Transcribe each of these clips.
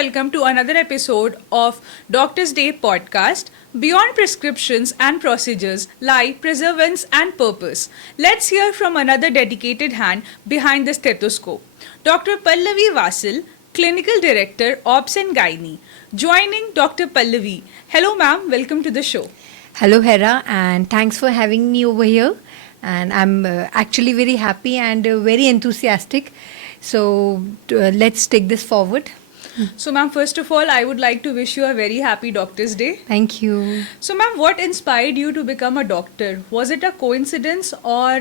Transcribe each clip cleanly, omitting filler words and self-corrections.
welcome to another episode of Doctor's Day podcast. Beyond prescriptions and procedures lie perseverance and purpose. Let's hear from another dedicated hand behind the stethoscope. Dr. Pallavi Vasal, Clinical Director, Obs and Gynae. Joining Dr. Pallavi. Hello ma'am, welcome to the show. Hello, Hera, and thanks for having me over here. And I'm actually very happy and very enthusiastic. So let's take this forward. So ma'am, first of all, I would like to wish you a very happy Doctor's Day. Thank you. So ma'am, what inspired you to become a doctor? Was it a coincidence or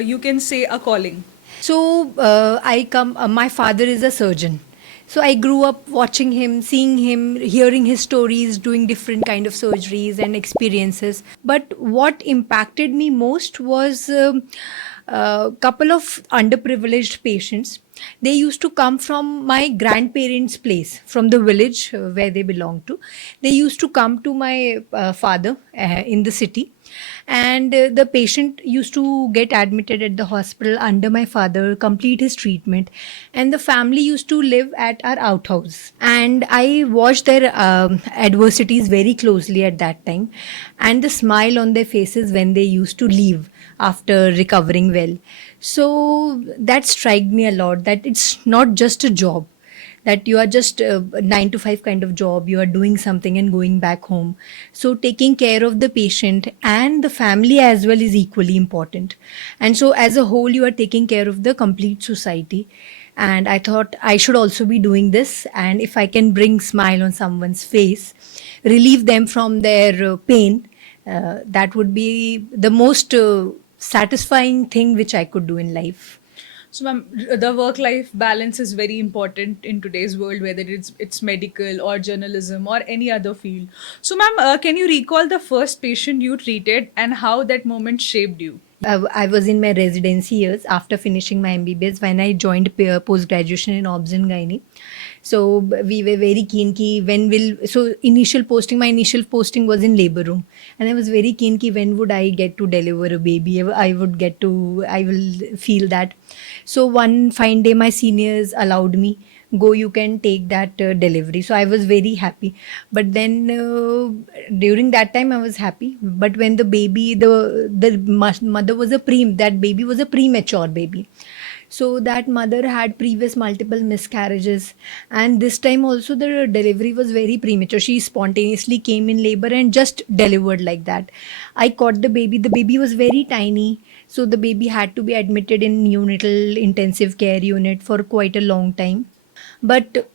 you can say a calling? So my father is a surgeon. So I grew up watching him, seeing him, hearing his stories, doing different kind of surgeries and experiences. But what impacted me most was a couple of underprivileged patients. They used to come from my grandparents' place, from the village where they belong to. They used to come to my father in the city. And the patient used to get admitted at the hospital under my father, complete his treatment. And the family used to live at our outhouse. And I watched their adversities very closely at that time. And the smile on their faces when they used to leave after recovering well. So that struck me a lot, that it's not just a job, that you are just a 9 to 5 kind of job, you are doing something and going back home. So taking care of the patient and the family as well is equally important. And so as a whole, you are taking care of the complete society. And I thought I should also be doing this. And if I can bring smile on someone's face, relieve them from their pain, that would be the most satisfying thing which I could do in life. So ma'am, the work-life balance is very important in today's world, whether it's medical or journalism or any other field. So ma'am, can you recall the first patient you treated and how that moment shaped you? I was in my residency years after finishing my MBBS when I joined post-graduation in Obs and Gynae. So we were very keen ki my initial posting was in labor room, and I was very keen ki when would I get to deliver a baby, I will feel that. So one fine day my seniors allowed me, go, you can take that delivery. So I was very happy. But then during that time I was happy. But when the baby, the mother was that baby was a premature baby. So that mother had previous multiple miscarriages, and this time also the delivery was very premature. She spontaneously came in labor and just delivered like that. I caught the baby. The baby was very tiny. So the baby had to be admitted in neonatal intensive care unit for quite a long time. But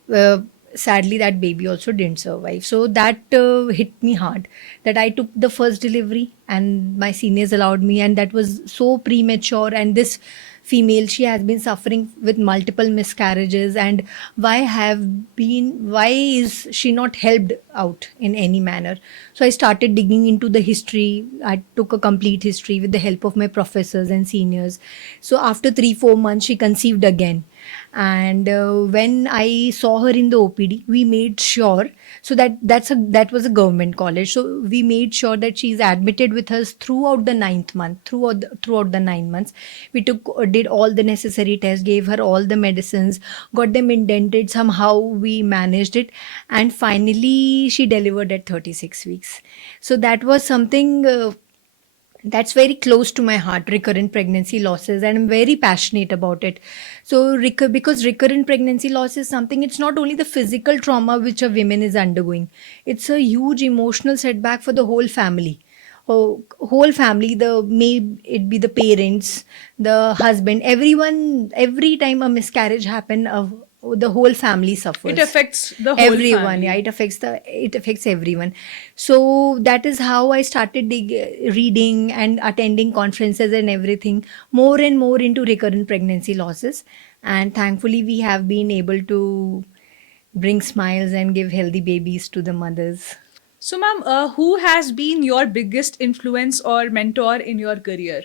sadly, that baby also didn't survive. So that hit me hard, that I took the first delivery and my seniors allowed me, and that was so premature. And this female, she has been suffering with multiple miscarriages, and why is she not helped out in any manner? So I started digging into the history. I took a complete history with the help of my professors and seniors. So after 3-4 months, she conceived again. And when I saw her in the OPD, we made sure, so that was a government college. So we made sure that she's admitted with us throughout the 9th month, throughout the 9 months. We did all the necessary tests, gave her all the medicines, got them indented. Somehow we managed it. And finally, she delivered at 36 weeks. So that was something that's very close to my heart, recurrent pregnancy losses, and I'm very passionate about it. So because recurrent pregnancy loss is something, it's not only the physical trauma which a woman is undergoing, it's a huge emotional setback for the whole family. Whole family, may it be the parents, the husband, everyone. Every time a miscarriage happens, the whole family suffers. It affects the whole everyone family. Yeah, it affects everyone. So that is how I started reading and attending conferences and everything more and more into recurrent pregnancy losses. And thankfully we have been able to bring smiles and give healthy babies to the mothers. So ma'am, who has been your biggest influence or mentor in your career?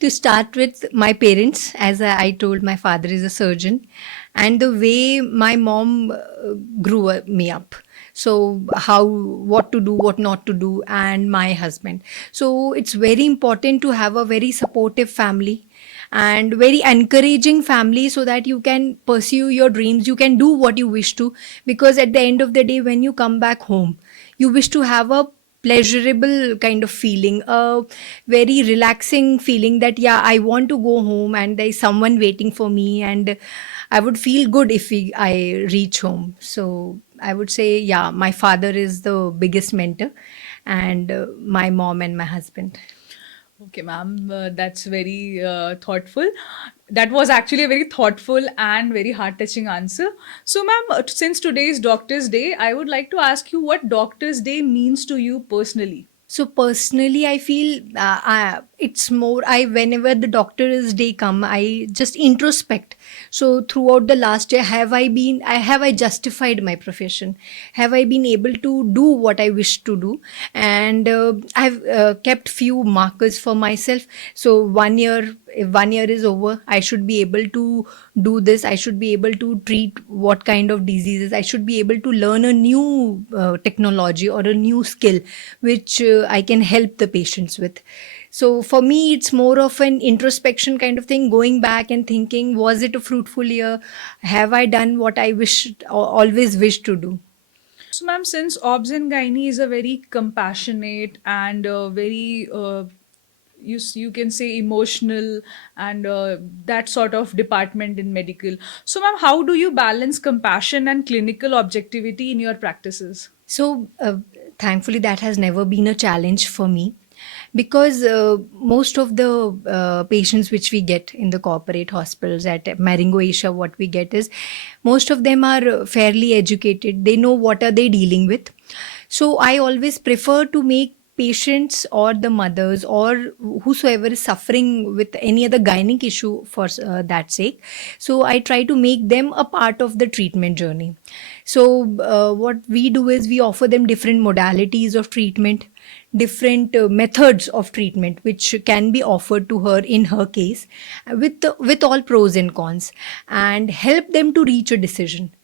To start with, my parents, as I told, my father is a surgeon, and the way my mom grew me up. So what to do, what not to do, and my husband. So it's very important to have a very supportive family. and very encouraging family, so that you can pursue your dreams, you can do what you wish to. Because at the end of the day, when you come back home, you wish to have a pleasurable kind of feeling, a very relaxing feeling, that yeah, I want to go home and there's someone waiting for me, and I would feel good if I reach home. So I would say, yeah, my father is the biggest mentor, and my mom and my husband. Okay, ma'am, that's very thoughtful. That was actually a very thoughtful and very heart-touching answer. So, ma'am, since today is Doctor's Day, I would like to ask you what Doctor's Day means to you personally. So personally, I feel it's more. I whenever the doctor's day come, I just introspect. So throughout the last year, have I justified my profession? Have I been able to do what I wish to do? And I've kept few markers for myself. So if 1 year is over, I should be able to do this. I should be able to treat what kind of diseases. I should be able to learn a new technology or a new skill which I can help the patients with. So for me, it's more of an introspection kind of thing, going back and thinking, was it a fruitful year? Have I done what I always wished to do? So, ma'am, since Obs and Gynae is a very compassionate and very you can say emotional and that sort of department in medical. So, ma'am, how do you balance compassion and clinical objectivity in your practices? So, thankfully, that has never been a challenge for me, because most of the patients which we get in the corporate hospitals at Marengo Asia, what we get is most of them are fairly educated. They know what are they dealing with. So, I always prefer to make patients or the mothers or whosoever is suffering with any other gynec issue for that sake, so I try to make them a part of the treatment journey. So what we do is we offer them different modalities of treatment, different methods of treatment which can be offered to her in her case, with all pros and cons, and help them to reach a decision.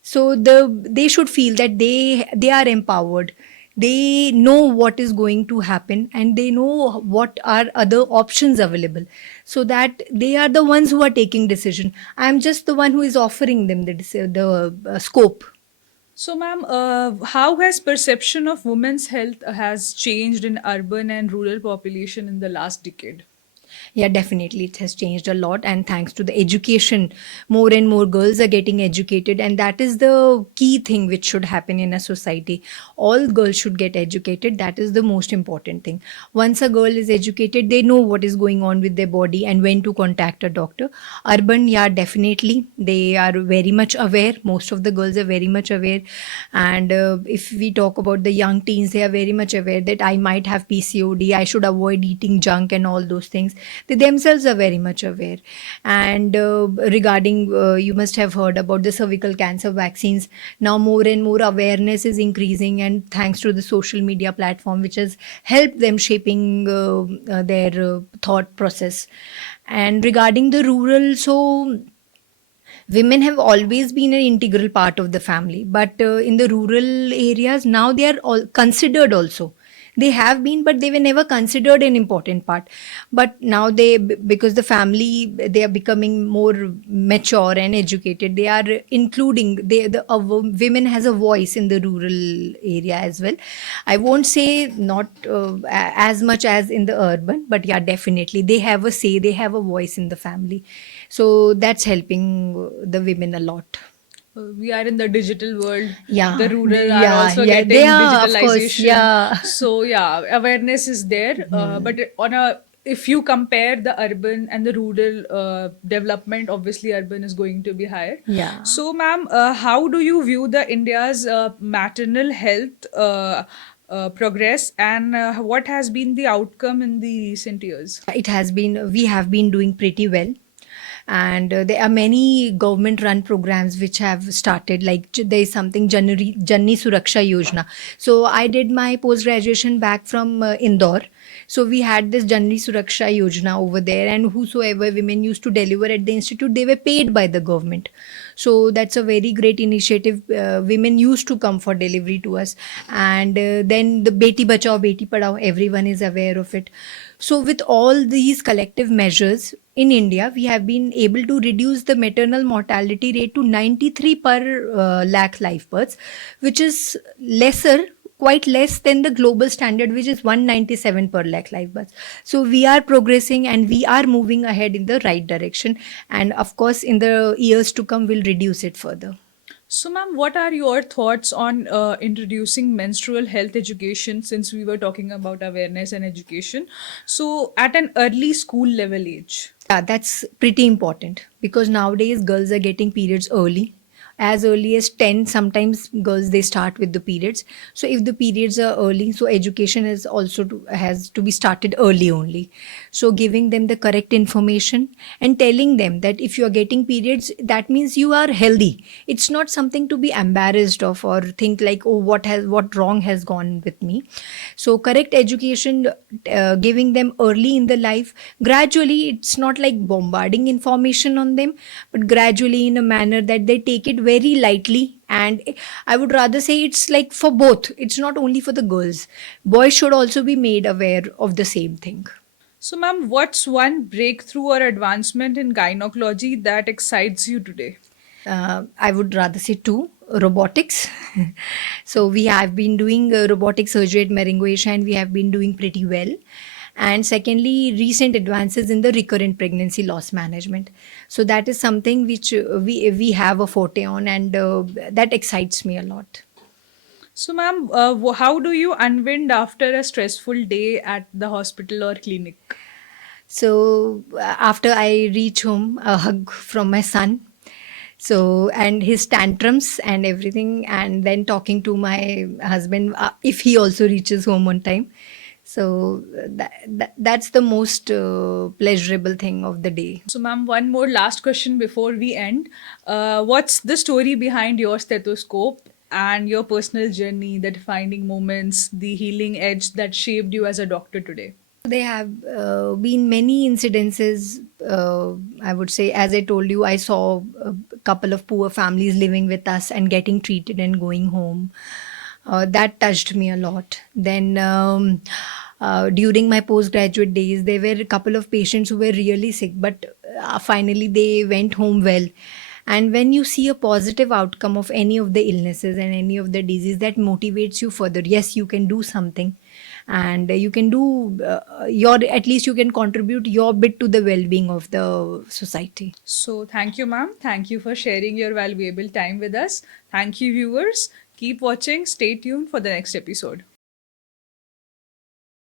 So they should feel that they are empowered, they know what is going to happen, and they know what are other options available, so that they are the ones who are taking decision. I am just the one who is offering them the scope. So, ma'am, how has perception of women's health has changed in urban and rural population in the last decade? Yeah, definitely. It has changed a lot. And thanks to the education, more and more girls are getting educated. And that is the key thing which should happen in a society. All girls should get educated. That is the most important thing. Once a girl is educated, they know what is going on with their body and when to contact a doctor. Urban, yeah, definitely. They are very much aware. Most of the girls are very much aware. And if we talk about the young teens, they are very much aware that I might have PCOD, I should avoid eating junk and all those things. They themselves are very much aware. And regarding, you must have heard about the cervical cancer vaccines. Now more and more awareness is increasing, and thanks to the social media platform, which has helped them shaping their thought process. And regarding the rural, so women have always been an integral part of the family, but in the rural areas now they are all considered also. They have been, but they were never considered an important part. But now because the family, they are becoming more mature and educated, they are including, women has a voice in the rural area as well. I won't say not as much as in the urban, but yeah, definitely they have a say, they have a voice in the family. So that's helping the women a lot. We are in the digital world. The Yeah, rural are yeah, also yeah. They getting are, of course. digitalization. Yeah. So yeah, awareness is there. But on a if you compare the urban and the rural development, obviously urban is going to be higher. Yeah. So, ma'am, how do you view the India's maternal health progress, and what has been the outcome in the recent years? We have been doing pretty well. And there are many government run programs which have started, like there is something Janni Suraksha Yojana. So I did my post graduation back from Indore. So we had this Janni Suraksha Yojana over there, and whosoever women used to deliver at the institute, they were paid by the government. So that's a very great initiative. Women used to come for delivery to us. And then the Beti Bachao Beti Padhao, everyone is aware of it. So with all these collective measures, in India, we have been able to reduce the maternal mortality rate to 93 per lakh live births, which is lesser, quite less than the global standard, which is 197 per lakh live births. So we are progressing and we are moving ahead in the right direction. And of course, in the years to come, we'll reduce it further. So, ma'am, what are your thoughts on introducing menstrual health education since we were talking about awareness and education? So, at an early school level age. Yeah, that's pretty important because nowadays girls are getting periods as early as 10. Sometimes girls they start with the periods. So if the periods are early, so education is also has to be started early only. So giving them the correct information and telling them that if you are getting periods, that means you are healthy. It's not something to be embarrassed of or think like, oh, what wrong has gone with me. So correct education, giving them early in the life, gradually. It's not like bombarding information on them, but gradually in a manner that they take it very lightly. And I would rather say it's like for both. It's not only for the girls. Boys should also be made aware of the same thing. So, ma'am, what's one breakthrough or advancement in gynecology that excites you today? I would rather say two: robotics. So we have been doing robotic surgery at Marengo Asia and we have been doing pretty well. And secondly, recent advances in the recurrent pregnancy loss management. So that is something which we have a forte on, and that excites me a lot. So, ma'am, how do you unwind after a stressful day at the hospital or clinic? So after I reach home, a hug from my son. So and his tantrums and everything, and then talking to my husband if he also reaches home on time. So that's the most pleasurable thing of the day. So, ma'am, one more last question before we end. What's the story behind your stethoscope and your personal journey, the defining moments, the healing edge that shaped you as a doctor today? There have been many incidences. I would say, as I told you, I saw a couple of poor families living with us and getting treated and going home. That touched me a lot. Then, during my postgraduate days, there were a couple of patients who were really sick, but finally they went home well. And when you see a positive outcome of any of the illnesses and any of the disease, that motivates you further. Yes, you can do something, and you can do your, at least you can contribute your bit to the well-being of the society. So, thank you, ma'am. Thank you for sharing your valuable time with us. Thank you, viewers. Keep watching. Stay tuned for the next episode.